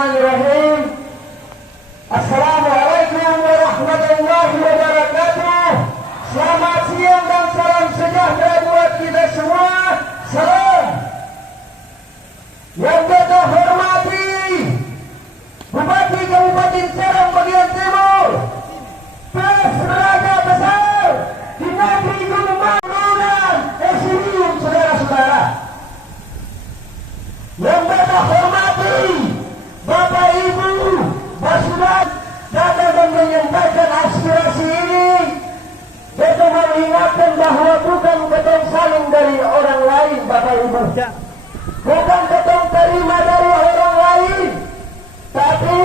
Bismillahirrahmanirrahim. Assalamualaikum warahmatullahi wabarakatuh. Selamat siang dan salam sejahtera buat kita semua. Salam. Yang kita hormati Bupati Kabupaten Serang bagian Timur, Raja Besar di negeri Gunung Mangkunan, Esilium, saudara-saudara. Yang kita hormati Bapak Ibu Basudan datang dan menyampaikan aspirasi ini. Kita mengingatkan bahwa bukan ketong saling dari orang lain, Bapak Ibu. Bukan ketong terima dari orang lain, tapi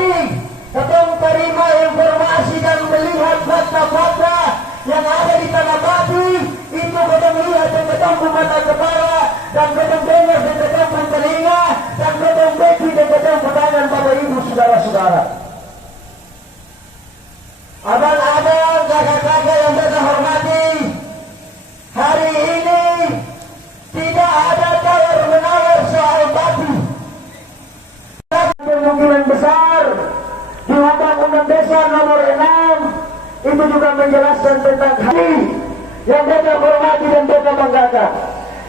ketong terima informasi dan melihat fakta-fakta yang ada di tanah Batu. Itu ketong lihat dan ketong mata kepala, dan ketong dengar dan ketong telinga, dan ketong beki dan ketong tangan, Bapak Ibu, saudara-saudara. Abang-abang, kakak-kakak yang kita hormati, hari ini tidak ada tawar-menawar soal Batu. Kemungkinan besar di Undang-Undang Desa nomor 6 itu juga menjelaskan tentang hari yang kita hormati dan kita banggakan.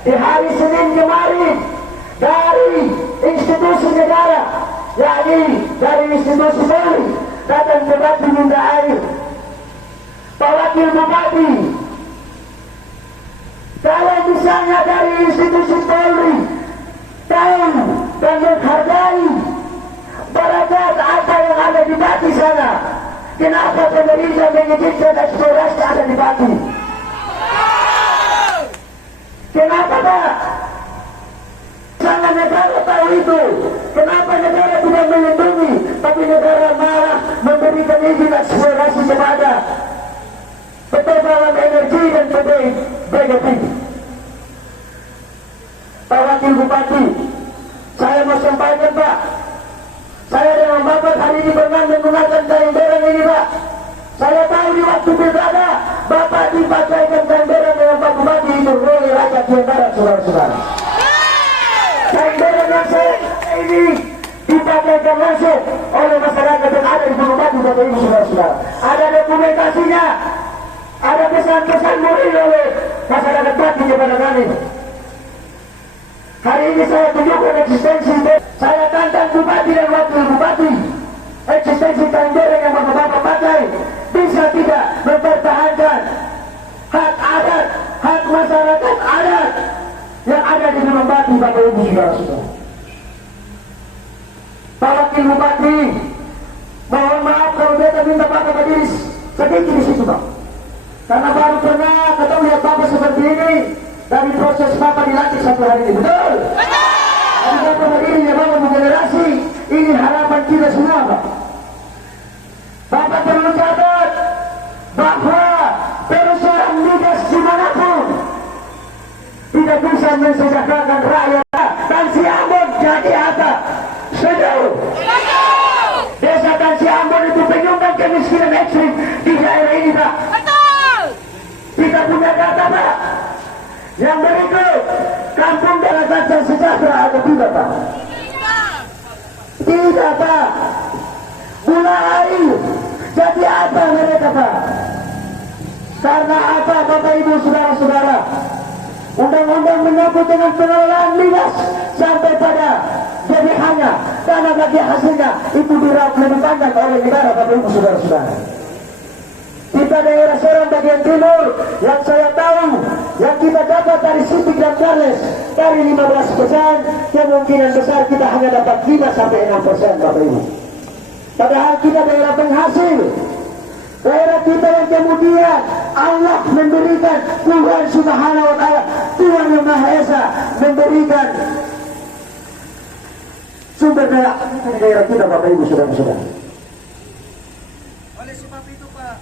Di hari Senin kemarin dari institusi negara, yakni dari institusi Polri, datang ke Batu minta air. Pak Wakil Bupati, kalau misalnya dari institusi Polri tahu dan menghargai barakat apa yang ada di Batu sana, kenapa pemerintah mengizinkan eksplorasi ada di Batu? Kenapa Pak? Sangat negara tahu itu. Kenapa negara tidak melindungi, tapi negara marah memberikan izin eksplorasi kepada Petroleum Energi dan PT BGT. Pak Wakil Bupati, saya mau sampaikan Pak, saya dengan Bapak hari ini pernah menggunakan kain berang ini Pak. Saya tahu di waktu pilkada Bapak dipakaikan kain berang dengan Pak Bupati itu oleh Rakyat Barat, saudara-saudara. Kain berang yang saya ini dipakaikan langsung oleh masyarakat yang ada di Gunung Batu, Bapak Ibu, saudara-saudara. Ada dokumentasinya, ada pesan-pesan murid oleh masyarakat Batu kepada kami. Hari ini saya tunjukkan eksistensi, saya tantang Bupati dan Wakil Bupati. Eksistensi kain berang yang Bapak-Bapak pakai bisa tidak mempertahankan hak adat, hak masyarakat adat yang ada di Gunung Batu, Bapak Ibu, saudara-saudara. Pak Wakil Bupati, mohon maaf kalau beta minta Bapak berdiri sedikit di situ Pak, karena baru pernah ketemu lihat Bapak seperti ini dari proses Bapak dilantik satu hari ini, betul? Tapi Bapak berdiri ya Bapak generasi ini harapan kita semua Pak. Bapak perlu catat bahwa perusahaan migas dimanapun tidak bisa mensejahterakan rakyat, dan si Ambon jadi apa? Sejauh Desa Tansi Ambon itu penyumbang kemiskinan ekstrim di daerah ini Pak. Betul. Kita punya data Pak. Yang berikut, kampung Daratan Sejahtera atau tidak Pak? Tidak Pak. Gula air jadi apa mereka Pak? Karena apa Bapak Ibu, saudara-saudara? Undang-undang menyangkut dengan pengelolaan migas sampai pada jadi hanya karena bagi hasilnya itu diraup lebih panjang oleh negara, Bapak Ibu, saudara-saudara. Kita daerah Serang bagian timur yang saya tahu, yang kita dapat dari Sipik dan Charles dari 15%, kemungkinan besar kita hanya dapat 5-6% Bapak Ibu. Padahal kita daerah penghasil, daerah kita yang kemudian Allah memberikan, Tuhan Subhanahu wa Ta'ala, Tuhan Yang Maha Esa memberikan sumber daya di daerah kita, Bapak Ibu, saudara-saudara. Oleh sebab itu Pak,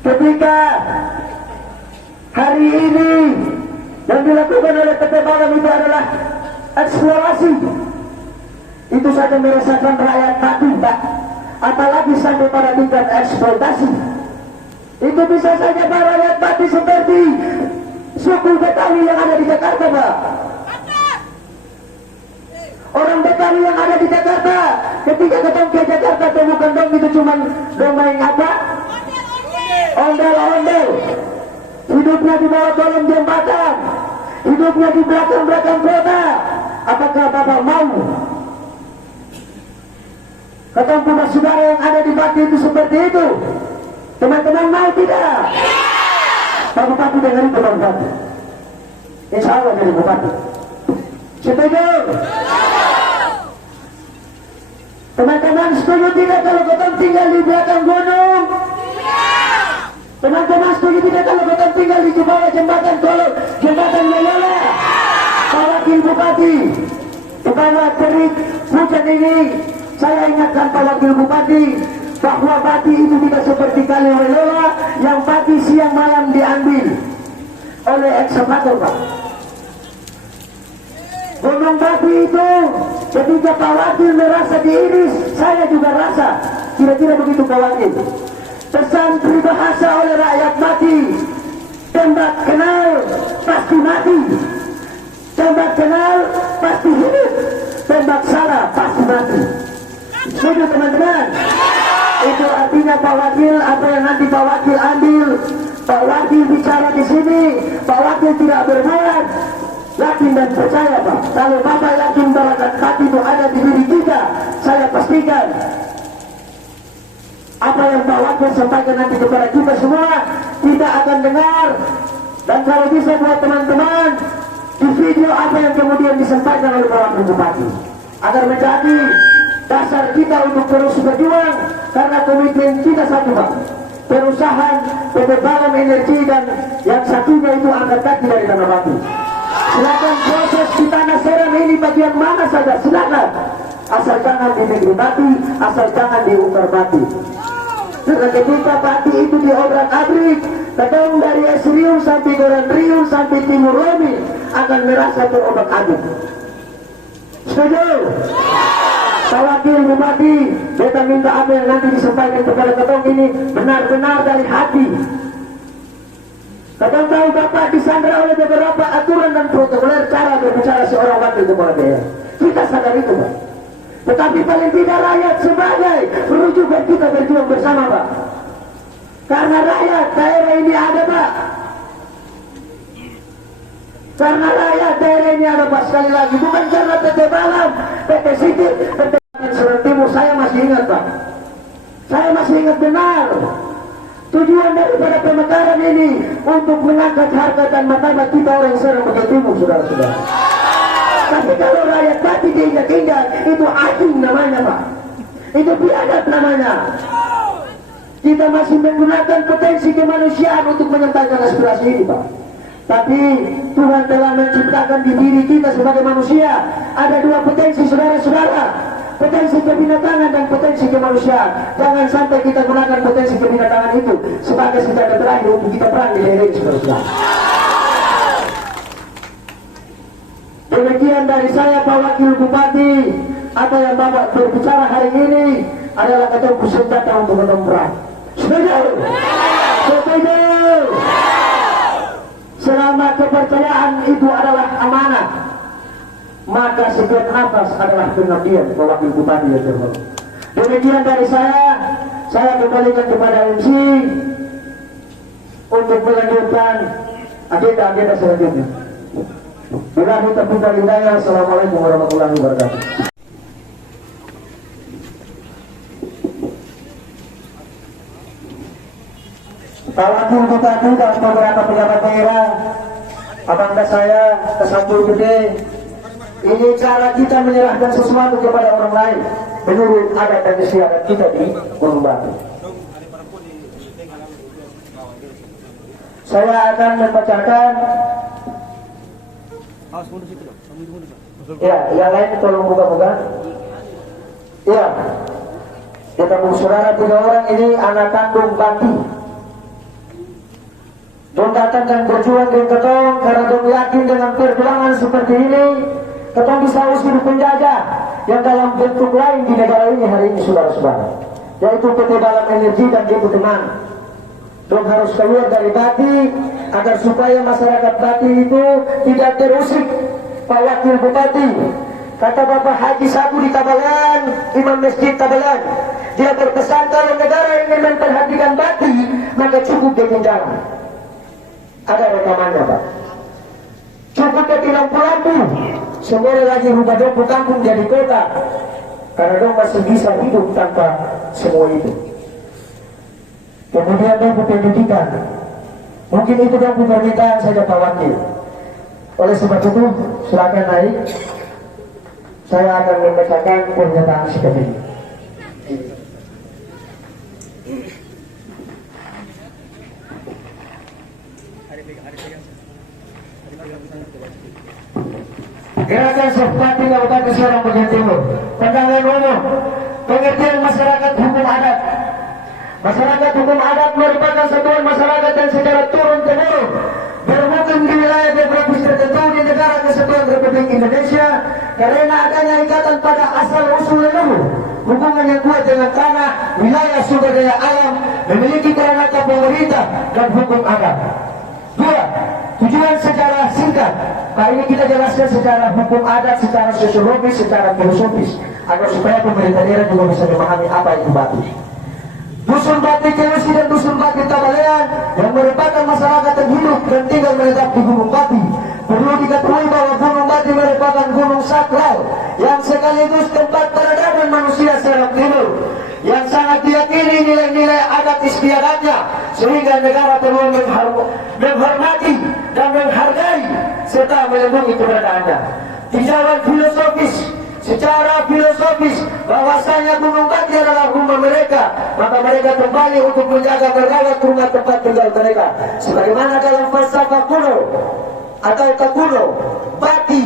ketika hari ini yang dilakukan oleh PT Balam itu adalah eksplorasi, itu saja merasakan rakyat mati Pak, apalagi sampai pada tingkat eksploitasi. Itu bisa saja Pak rakyat Bati seperti suku Betawi yang ada di Jakarta Pak. Orang Betawi yang ada di Jakarta ketika ketemu ke Jakarta temukan dong itu cuman dong main apa? Ondel-ondel. Hidupnya di bawah kolong jembatan, hidupnya di belakang-belakang kota. Apakah Bapak mau ketemu saudara yang ada di Bati itu seperti itu? Teman-teman mau tidak? Pak Bupati dengar itu Pak Bupati. Insya Allah dari Bupati. Setuju? Teman-teman setuju tidak kalau ketemu tinggal di belakang gunung? Teman-teman setuju tidak kalau ketemu tinggal di bawah jembatan kolong jembatan Loyola? Pak Wakil Bupati, kepala terik hujan ini, saya ingatkan Pak Wakil Bupati bahwa Bati itu tidak seperti kali Loyola yang pagi siang malam diambil oleh ekskavator Pak. Gunung Bati itu ketika Pak Wakil merasa diiris, saya juga rasa. Kira-kira begitu Pak Wakil. Pesan peribahasa oleh rakyat Bati, tembak kenal pasti mati, tembak kenal pasti hidup, tembak salah pasti mati. Setuju teman-teman? Itu artinya Pak Wakil, apa yang nanti Pak Wakil ambil, Pak Wakil bicara di sini, Pak Wakil tidak berbuat. Yakin dan percaya Pak, kalau Bapak yakin barakat hati itu ada di diri kita, saya pastikan apa yang Pak Wakil sampaikan nanti kepada kita semua, kita akan dengar. Dan kalau bisa buat teman-teman di video apa yang kemudian disampaikan oleh Pak Wakil Bupati, agar menjadi dasar kita untuk terus berjuang. Karena komitmen kita satu Pak, perusahaan PT Balam Energi dan yang satunya itu angkat kaki dari Tanah Batu. Silakan proses di Tanah Seram ini bagian mana saja, silakan. Asal jangan di negeri Bati, asal jangan di Ukar Bati. Karena ketika Bati itu diobrak-abrik, ketemu dari Esriun sampai Goranriun sampai Timur Romi akan merasa terobrak-abrik. Setuju? Pak Wakil Bupati, beta minta apa yang nanti disampaikan kepada ketong ini benar-benar dari hati. Ketong tahu Bapak disandra oleh beberapa aturan dan protokoler cara berbicara seorang wakil kepala daerah. Kita sadar itu Pak. Tetapi paling tidak rakyat sebagai rujukan kita berjuang bersama Pak. Karena rakyat daerah ini ada Pak. Karena rakyat daerah ini ada Pak, sekali lagi. Bukan karena PT Balam, PT Sidik, PT Selat Timur. Saya masih ingat Pak. Saya masih ingat benar. Tujuan daripada pemekaran ini untuk mengangkat harga dan martabat kita orang Serang Bukit Timur, saudara-saudara. Tapi kalau rakyat Bati diinjak-injak, itu acung namanya Pak. Itu biadab namanya. Kita masih menggunakan potensi kemanusiaan untuk menyampaikan aspirasi ini Pak. Tapi Tuhan telah menciptakan di diri kita sebagai manusia ada dua potensi saudara-saudara. Potensi kebinatangan dan potensi kemanusiaan. Jangan sampai kita gunakan potensi kebinatangan itu sebagai senjata terakhir untuk kita perang di daerah ini, saudara-saudara. Demikian dari saya Pak Wakil Bupati. Apa yang Bapak berbicara hari ini adalah ketemu senjata untuk ketemu perang. Setuju? Setuju? Selama kepercayaan itu adalah amanah, maka setiap nafas adalah pengabdian Pak Wakil Bupati yang terhormat. Demikian dari saya kembalikan kepada MC untuk melanjutkan agenda-agenda selanjutnya. Billahi taufiq wal hidayah. Assalamualaikum warahmatullahi wabarakatuh. Pak Wakil Bupati dan beberapa pejabat daerah, abangda saya Kesampul Gede, ini cara kita menyerahkan sesuatu kepada orang lain menurut adat dan istiadat kita di Gunung Batu. Saya akan membacakan. Ya, yang lain tolong buka-buka. Ya, kita saudara 3 orang ini anak kandung Bati. Dong datang dan berjuang dengan ketong karena dong yakin dengan perjuangan seperti ini ketong bisa usir penjajah yang dalam bentuk lain di negara ini hari ini, saudara-saudara, yaitu PT Balam Energi dan Depo Teman. Dong harus keluar dari Bati agar supaya masyarakat Bati itu tidak terusik. Pak Wakil Bupati, kata Bapak Haji Sabu di Tabalan, Imam Masjid Tabalan, dia berpesan kalau negara ingin memperhatikan Bati maka cukup ditindak. Ada rekamannya Pak. Cukup di lampu-lampu, semua lagi rubah dompu kampung jadi kota, karena dong masih bisa hidup tanpa semua itu. Kemudian dompu pendidikan, mungkin itu dompu permintaan saja Pak Wakil. Oleh sebab itu silakan naik, saya akan membacakan pernyataan sikap ini. Gerakan Sepati Kabupaten Serang bagian Timur, pandangan umum, pengertian masyarakat hukum adat. Masyarakat hukum adat merupakan satuan masyarakat yang secara turun-temurun bermukim di wilayah geografis tertentu di negara Kesatuan Republik Indonesia karena adanya ikatan pada asal usul leluhur, hubungan yang kuat dengan tanah, wilayah, sumber daya alam, memiliki kerangka pemerintah dan hukum adat. 2. Tujuan secara singkat, kali ini kita jelaskan secara hukum adat, secara sosiologis, secara filosofis, agar supaya pemerintah daerah juga bisa memahami apa itu Bati. Dusun Bati Kelusi dan Dusun Bati Tabalean yang merupakan masyarakat yang hidup dan tinggal menetap di Gunung Bati. Perlu diketahui bahwa Gunung Bati merupakan gunung sakral yang sekaligus tempat peradaban manusia Serang Timur, yang sangat diyakini nilai-nilai adat istiadatnya, sehingga negara perlu menghormati dan menghargai serta melindungi keberadaannya. Tinjauan filosofis, secara filosofis bahwasanya Gunung Bati adalah rumah mereka, maka mereka kembali untuk menjaga merawat rumah tempat tinggal mereka. Sebagaimana dalam falsafah kuno atau kuno, Bati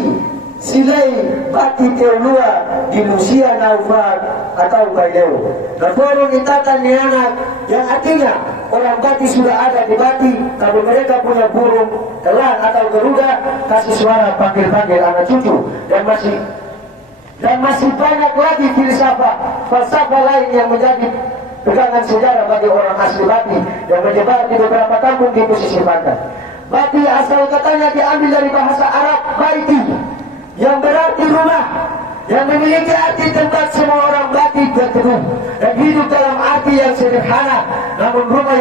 Silai Bati Teolua di Lucia Naufal atau Baileo. Naforum Itatan Nianak yang artinya orang Bati sudah ada di Bati, kalau mereka punya burung elang atau garuda, kasih suara panggil-panggil anak cucu, dan masih banyak lagi falsafah lain yang menjadi pegangan sejarah bagi orang asli Bati yang menyebar di beberapa kampung di pesisir pantai. Bati asal katanya diambil dari bahasa Arab Baiti, yang berarti rumah, yang memiliki arti tempat semua orang Bati berteduh dan hidup dalam arti yang sederhana. Namun rumah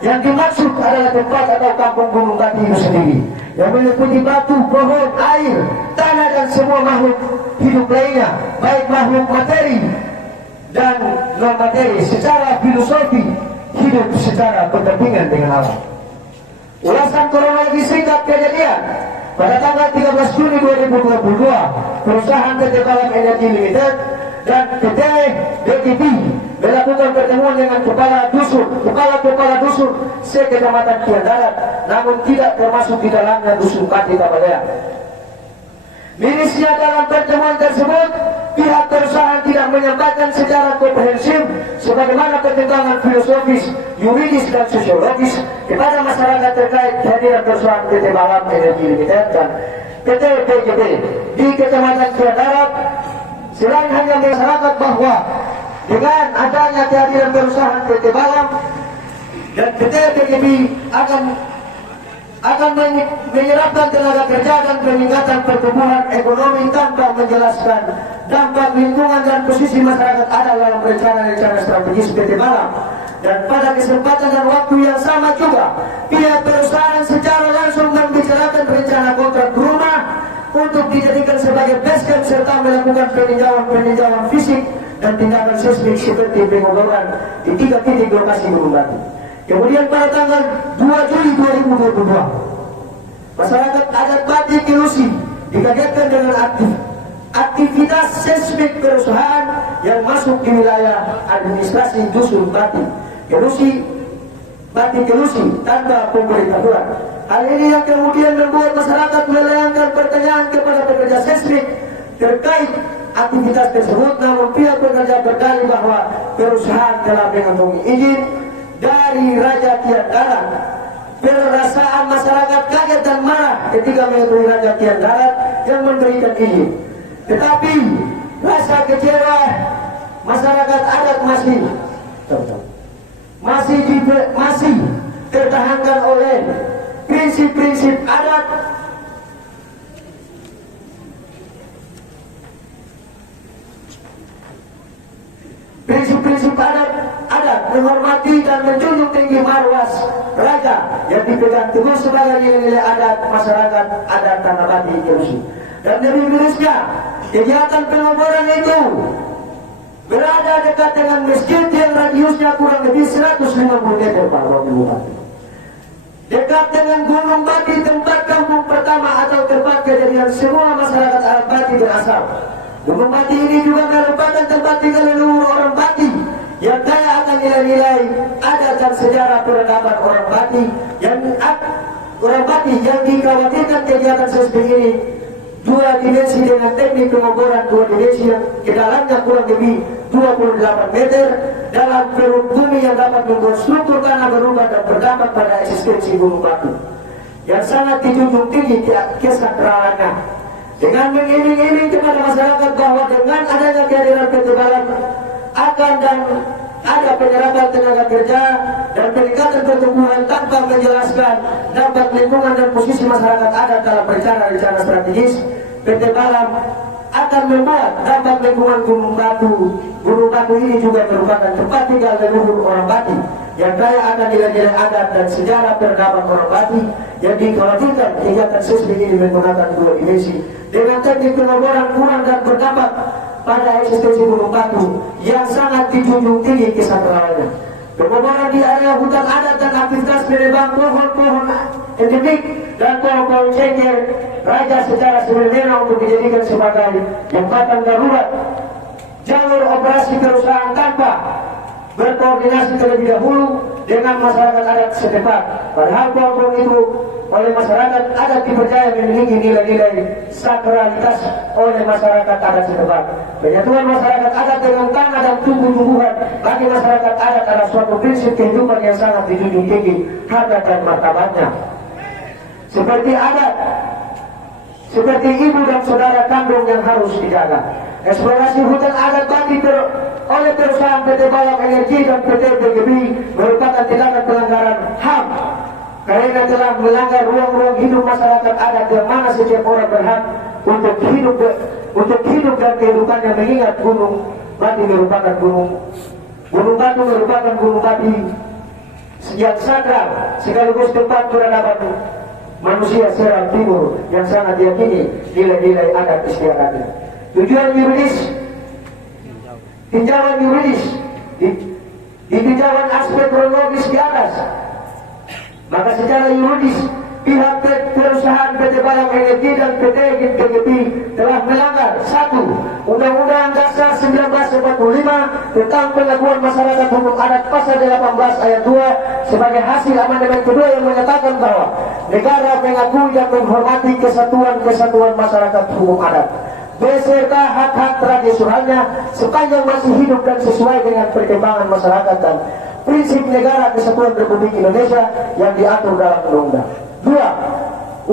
yang dimaksud adalah tempat atau kampung Gunung Bati itu sendiri, yang meliputi batu, pohon, air, tanah dan semua makhluk hidup lainnya, baik makhluk materi dan non materi. Secara filosofi hidup secara berdampingan dengan alam. Ulasan kronologi singkat kejadian. Pada tanggal 13 Juni 2022, perusahaan PT Balam Energi Limited dan PT BGP melakukan pertemuan dengan kepala dusun se-Kecamatan Kian Darat, namun tidak termasuk di dalamnya dusun Bati Tabalean. Mirisnya dalam pertemuan tersebut, pihak perusahaan tidak menyampaikan secara komprehensif sebagaimana pertimbangan filosofis, yuridis dan sosiologis kepada masyarakat terkait kehadiran perusahaan PT Balam Energi Limited dan PT BGP di Kecamatan Kian Darat. Selain hanya masyarakat bahwa dengan adanya kehadiran perusahaan PT Balam dan PT BGP akan menyerapkan tenaga kerja dan peningkatan pertumbuhan ekonomi tanpa menjelaskan dampak lingkungan dan posisi masyarakat ada dalam rencana-rencana strategis PT Balam. Dan pada kesempatan dan waktu yang sama juga, pihak perusahaan secara langsung membicarakan rencana kontrak rumah untuk dijadikan sebagai base camp serta melakukan peninjauan fisik dan tindakan seismik seperti pengoboran di 3 titik lokasi Gunung Bati. Kemudian pada tanggal 2 Juli 2022, masyarakat adat Bati Kelusi dikagetkan dengan aktivitas seismik perusahaan yang masuk di wilayah administrasi Dusun Bati Kelusi tanpa pemberitahuan. Hal ini yang kemudian membuat masyarakat melayangkan pertanyaan kepada pekerja seismik terkait aktivitas tersebut, namun pihak pekerja berdalih bahwa perusahaan telah mengantongi izin dari Raja Kian Darat. Perasaan masyarakat kaget dan marah ketika mengetahui Raja Kian Darat yang memberikan izin. Tetapi rasa kecewa masyarakat adat masih dipertahankan oleh prinsip-prinsip adat, adat menghormati dan menjunjung tinggi marwah raja yang dipegang teguh sebagai nilai-nilai adat masyarakat adat Tanah Bati Kerusi. Dan lebih mirisnya, kegiatan pengoboran itu berada dekat dengan masjid yang radiusnya kurang lebih 150 meter, Pak Wakil Bupati. Dekat dengan Gunung Bati, tempat kampung pertama atau tempat kejadian semua masyarakat adat Bati berasal. Gunung Bati ini juga merupakan tempat tinggal leluhur orang Bati yang kaya akan nilai-nilai adat dan sejarah peradaban orang Bati yang dikhawatirkan kegiatan seperti ini dua dimensi dengan teknik pengoboran dua dimensi yang kedalamannya kurang lebih 28 meter dalam perut bumi yang dapat membuat struktur tanah berubah dan berdampak pada eksistensi gunung batu yang sangat dijunjung tinggi kesakralannya. Dengan mengiming-iming kepada masyarakat bahwa dengan adanya kehadiran ketebalan akan dan ada penyerapan tenaga kerja dan peningkatan pertumbuhan tanpa menjelaskan dampak lingkungan dan posisi masyarakat adat dalam rencana-rencana strategis, PT Balam akan membuat dampak lingkungan Gunung Batu. Gunung Batu ini juga merupakan tempat tinggal leluhur orang Bati yang kaya akan nilai-nilai adat dan sejarah peradaban orang Bati yang dikhawatirkan kegiatan seismik ini menggunakan dua dimensi dengan teknik pengoboran kurang dan berdampak pada eksistensi Gunung Batu yang sangat dijunjung tinggi kesakralannya. Pengoboran di area hutan adat dan aktivitas menebang pohon-pohon endemik dan pohon-pohon cengkeh raja secara semena-mena untuk dijadikan sebagai jembatan darurat jalur operasi perusahaan tanpa berkoordinasi terlebih dahulu dengan masyarakat adat setempat. Padahal pohon-pohon itu oleh masyarakat adat dipercaya memiliki nilai-nilai sakralitas oleh masyarakat adat setempat. Penyatuan masyarakat adat dengan tanah dan tumbuh-tumbuhan bagi masyarakat adat adalah suatu prinsip kehidupan yang sangat dijunjung tinggi harkat dan martabatnya. Seperti adat, seperti ibu dan saudara kandung yang harus dijaga. Eksplorasi hutan adat Bati oleh perusahaan PT Balam Energi dan PT BGB merupakan tindakan pelanggaran HAM karena telah melanggar ruang-ruang hidup masyarakat adat yang mana setiap orang berhak untuk hidup dan kehidupannya, mengingat Gunung Bati merupakan Gunung Batu merupakan Gunung Bati yang sakral sekaligus tempat peradaban manusia secara timur yang sangat diyakini nilai-nilai adat istiadatnya. Tujuan yuridis, tinjauan yuridis di tinjauan aspek kronologis di atas, maka secara yuridis pihak perusahaan PT Balam Energi dan PT BGB telah melanggar 1. Undang-Undang Dasar 1945 tentang pengakuan masyarakat hukum adat pasal 18 ayat 2 sebagai hasil amandemen kedua yang menyatakan bahwa negara mengakui dan menghormati kesatuan masyarakat hukum adat beserta hak-hak tradisionalnya sepanjang masih hidup dan sesuai dengan perkembangan masyarakat dan prinsip negara kesatuan Republik Indonesia yang diatur dalam undang-undang. 2.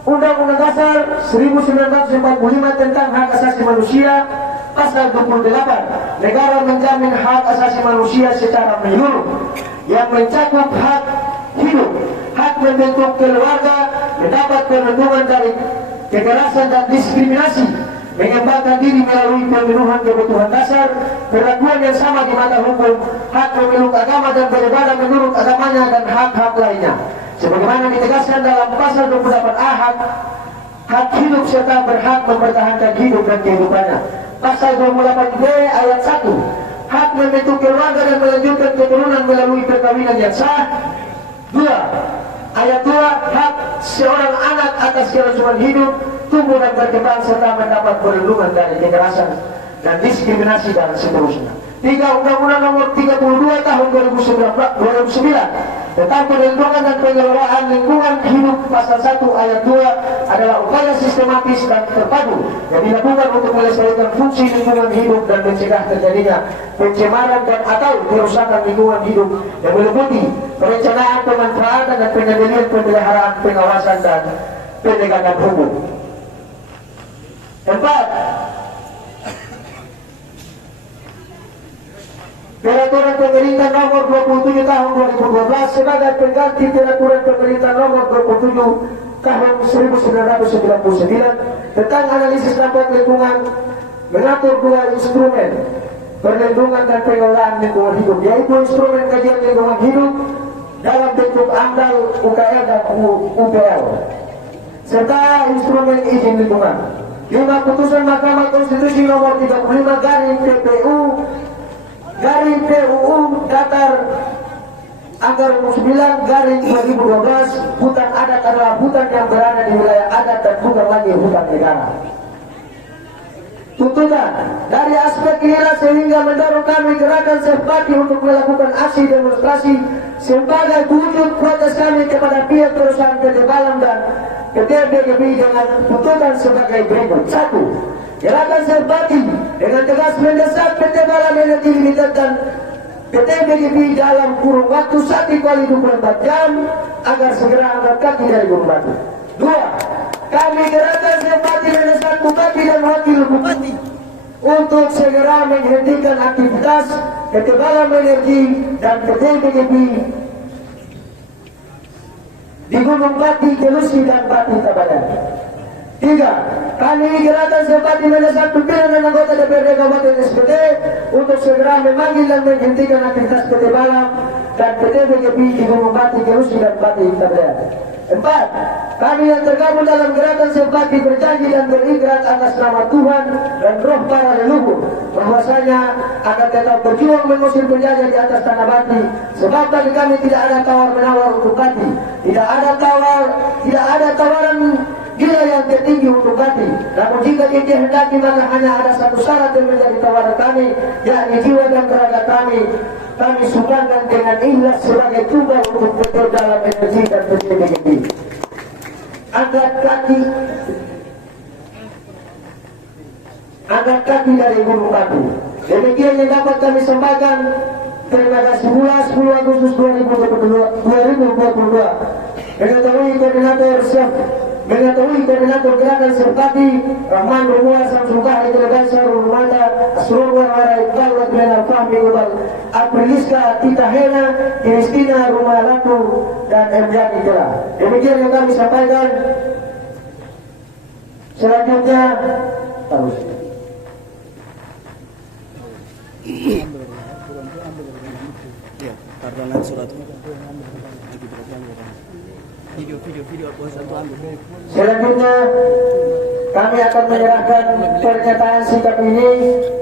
Undang-Undang Dasar 1945 tentang hak asasi manusia pasal 28. Negara menjamin hak asasi manusia secara menyeluruh yang mencakup hak hidup, hak membentuk keluarga, mendapat perlindungan dari kekerasan dan diskriminasi, mengembangkan diri melalui pemenuhan kebutuhan dasar, perlakuan yang sama di mata hukum, hak memeluk agama dan beribadah menurut agamanya, dan hak-hak lainnya. Sebagaimana ditegaskan dalam pasal 28A, hak hidup serta berhak mempertahankan hidup dan kehidupannya. Pasal 28B ayat 1, hak membentuk keluarga dan melanjutkan keturunan melalui perkawinan yang sah. 2. Ayat 2, hak seorang anak atas kelangsungan hidup, tumbuh dan berkembang serta mendapat perlindungan dari kekerasan dan diskriminasi dan seterusnya. 3. Undang-Undang Nomor 32 Tahun 2009 tentang perlindungan dan pengelolaan lingkungan hidup pasal 1 ayat 2 adalah upaya sistematis dan terpadu yang dilakukan untuk melestarikan fungsi lingkungan hidup dan mencegah terjadinya pencemaran dan atau kerusakan lingkungan hidup yang meliputi perencanaan, pemanfaatan dan pengendalian, pemeliharaan, pengawasan dan penegakan hukum. 4. Peraturan Pemerintah Nomor 27 Tahun 2012 sebagai pengganti Peraturan Pemerintah Nomor 27 Tahun 1999 tentang analisis dampak lingkungan mengatur dua instrumen perlindungan dan pengelolaan lingkungan hidup, yaitu instrumen kajian lingkungan hidup dalam bentuk AMDAL, UKL dan UPL, serta instrumen izin lingkungan. 5. Putusan Mahkamah Konstitusi Nomor 35 garing PUU datar angka 9 garing 2012, hutan adat adalah hutan yang berada di wilayah adat dan bukan lagi hutan negara. Tuntutan dari aspek inilah sehingga mendorong kami gerakan Sepati untuk melakukan aksi demonstrasi sebagai wujud protes kami kepada pihak perusahaan PT Balam dan PT BGB dengan tuntutan sebagai berikut. 1. Gerakan Sepati dengan tegas mendesak PT Balam Energi Limited dan PT BGB dalam kurun waktu 1x24 jam agar segera angkat kaki dari Gunung Batu. 2. Kami gerakan Sepati mendesak Bupati dan Wakil Bupati untuk segera menghentikan aktivitas PT Balam Energi dan PT BGB di Gunung Bati, Jelusi dan Batu Tabanan. 3. Kami gerakan Sepati mendesak pimpinan dan anggota DPRD Kabupaten SPT untuk segera memanggil dan menghentikan aktivitas PT Balam dan PT BGB di Gunung Bati, Jelusi dan Batu Tabanan. 4. Kami yang tergabung dalam gerakan Sepati berjanji dan berikrar atas nama Tuhan dan roh para leluhur bahwasanya akan tetap berjuang mengusir penjajah di atas tanah Bati, sebab bagi kami tidak ada tawar menawar untuk Bati, tidak ada tawaran gila yang tertinggi untuk Bati. Namun jika dikehendaki maka hanya ada satu syarat yang menjadi tawaran kami, yakni jiwa dan raga kami sumbangkan dengan ikhlas sebagai tumbal untuk PT Balam Energi dan PT BGB. Angkat kaki dari Gunung Batu. Demikian yang dapat kami sampaikan. Terima kasih pula 10 Agustus 2022. Mengetahui koordinator gerakan Sepati Rahman Rumua Samsukah Iqbal Rumanda Asrul Warwara Iqbal Wadlan Al-Fahmi Iqbal Apriliska Tita Hena Kristina Rumah Latu dan Emjani Itulah. Demikian yang kami sampaikan. Selanjutnya terus karena surat video satu ambil. Selanjutnya kami akan menyerahkan pernyataan sikap ini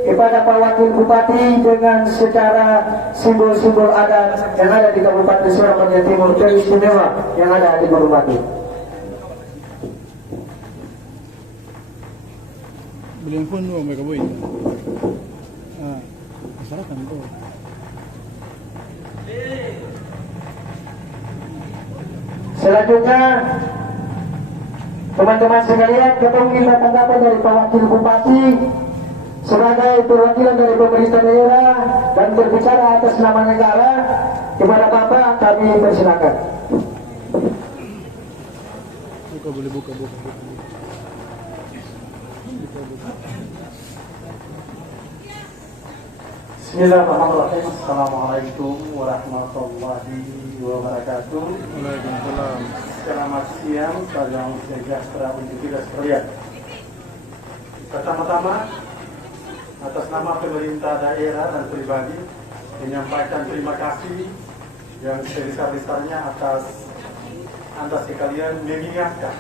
kepada Pak Wakil Bupati dengan secara simbol-simbol adat yang ada di Kabupaten Surabaya Timur teristimewa yang ada di Gunung Batu. Belum pun dulu mereka boy. Masyarakat tuh. Selanjutnya teman-teman sekalian, kita minta tanggapan dari Pak Wakil Bupati sebagai perwakilan dari pemerintah daerah dan berbicara atas nama negara. Kepada Bapak kami persilakan. Boleh buka. Bismillahirrahmanirrahim. Assalamualaikum warahmatullahi wabarakatuh. Waalaikumsalam. Selamat siang, salam sejahtera untuk kita sekalian. Pertama-tama, atas nama pemerintah daerah dan pribadi menyampaikan terima kasih yang sebesar-besarnya atas Anda sekalian mengingatkan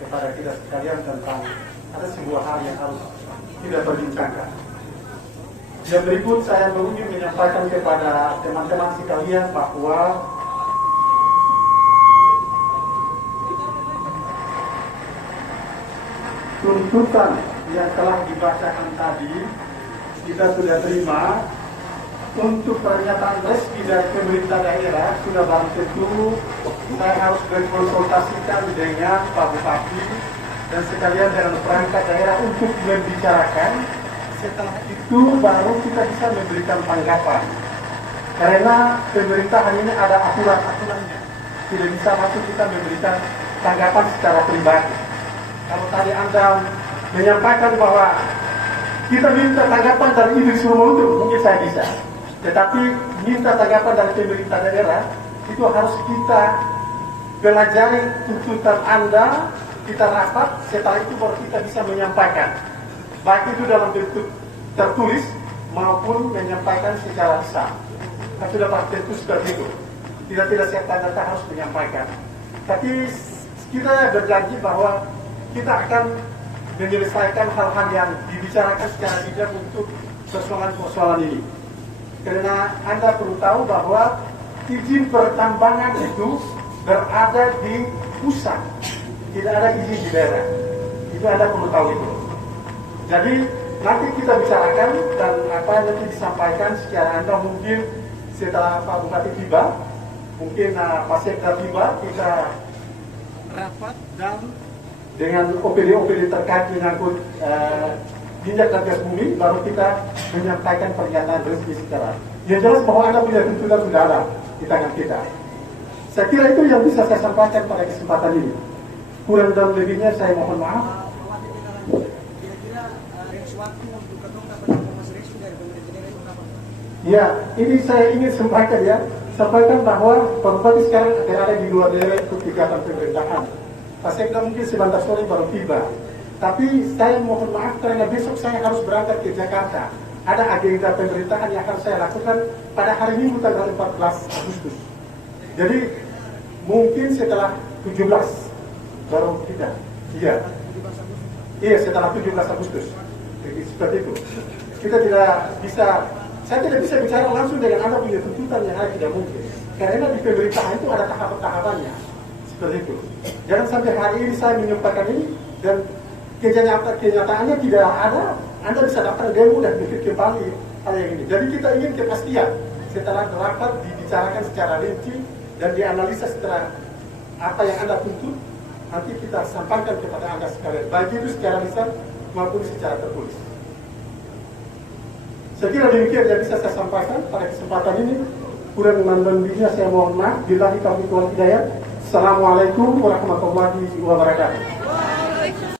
kepada kita sekalian tentang ada sebuah hal yang harus kita perbincangkan. Yang berikut saya ingin menyampaikan kepada teman-teman sekalian bahwa tuntutan yang telah dibacakan tadi kita sudah terima. Untuk pernyataan resmi dari pemerintah daerah sudah barang tentu saya harus berkonsultasikan dengan Pak Bupati dan sekalian dengan perangkat daerah untuk membicarakan. Setelah itu baru kita bisa memberikan tanggapan. Karena pemerintahan ini ada aturan-aturannya. Tidak bisa masuk kita memberikan tanggapan secara pribadi. Kalau tadi Anda menyampaikan bahwa kita minta tanggapan dari ibu semua itu, mungkin saya bisa. Tetapi minta tanggapan dari pemerintah daerah itu harus kita pelajari tuntutan Anda, kita rapat, setelah itu baru kita bisa menyampaikan. Baik itu dalam bentuk tertulis maupun menyampaikan secara lisan. Kan sudah pasti itu seperti itu. Tidak serta-merta harus menyampaikan. Tapi kita berjanji bahwa kita akan menyelesaikan hal-hal yang dibicarakan secara bijak untuk persoalan-persoalan ini. Karena Anda perlu tahu bahwa izin pertambangan itu berada di pusat, tidak ada izin di daerah. Itu Anda perlu tahu itu. Jadi nanti kita bicarakan dan nanti disampaikan secara Anda mungkin setelah Pak Bupati tiba, mungkin Pak Sekda tiba, kita rapat dan dengan OPD-OPD terkait menyangkut minyak dan gas bumi, baru kita menyampaikan pernyataan resmi secara. Yang jelas bahwa Anda punya tuntutan sudah ada di tangan kita. Saya kira itu yang bisa saya sampaikan pada kesempatan ini. Kurang dan lebihnya saya mohon maaf. Ya, ini saya ingin sampaikan ya. Sampaikan bahwa Pak Bupati sekarang berada di luar daerah untuk kegiatan pemerintahan. Pak Sekda mungkin sebentar sore baru tiba. Tapi saya mohon maaf karena besok saya harus berangkat ke Jakarta. Ada agenda pemerintahan yang akan saya lakukan pada hari Minggu tanggal 14 Agustus. Jadi mungkin setelah 17 baru kita. Iya, setelah 17 Agustus. Jadi, seperti itu. Kita tidak bisa, saya tidak bisa bicara langsung dengan Anda punya tuntutan yang ada, tidak mungkin. Karena di pemerintahan itu ada tahapan-tahapannya. Seperti itu. Jangan sampai hari ini saya menyampaikan ini dan kenyataannya tidak ada, Anda bisa datang demo dan bikin kembali hal yang ini. Jadi kita ingin kepastian setelah rapat dibicarakan secara rinci dan dianalisa setelah apa yang Anda tuntut, nanti kita sampaikan kepada Anda sekalian, baik itu secara lisan maupun secara tertulis. Saya kira demikian yang bisa saya sampaikan pada kesempatan ini. Kurang dan lebihnya saya mohon maaf. Billahi taufiq wal hidayah. Assalamualaikum warahmatullahi wabarakatuh.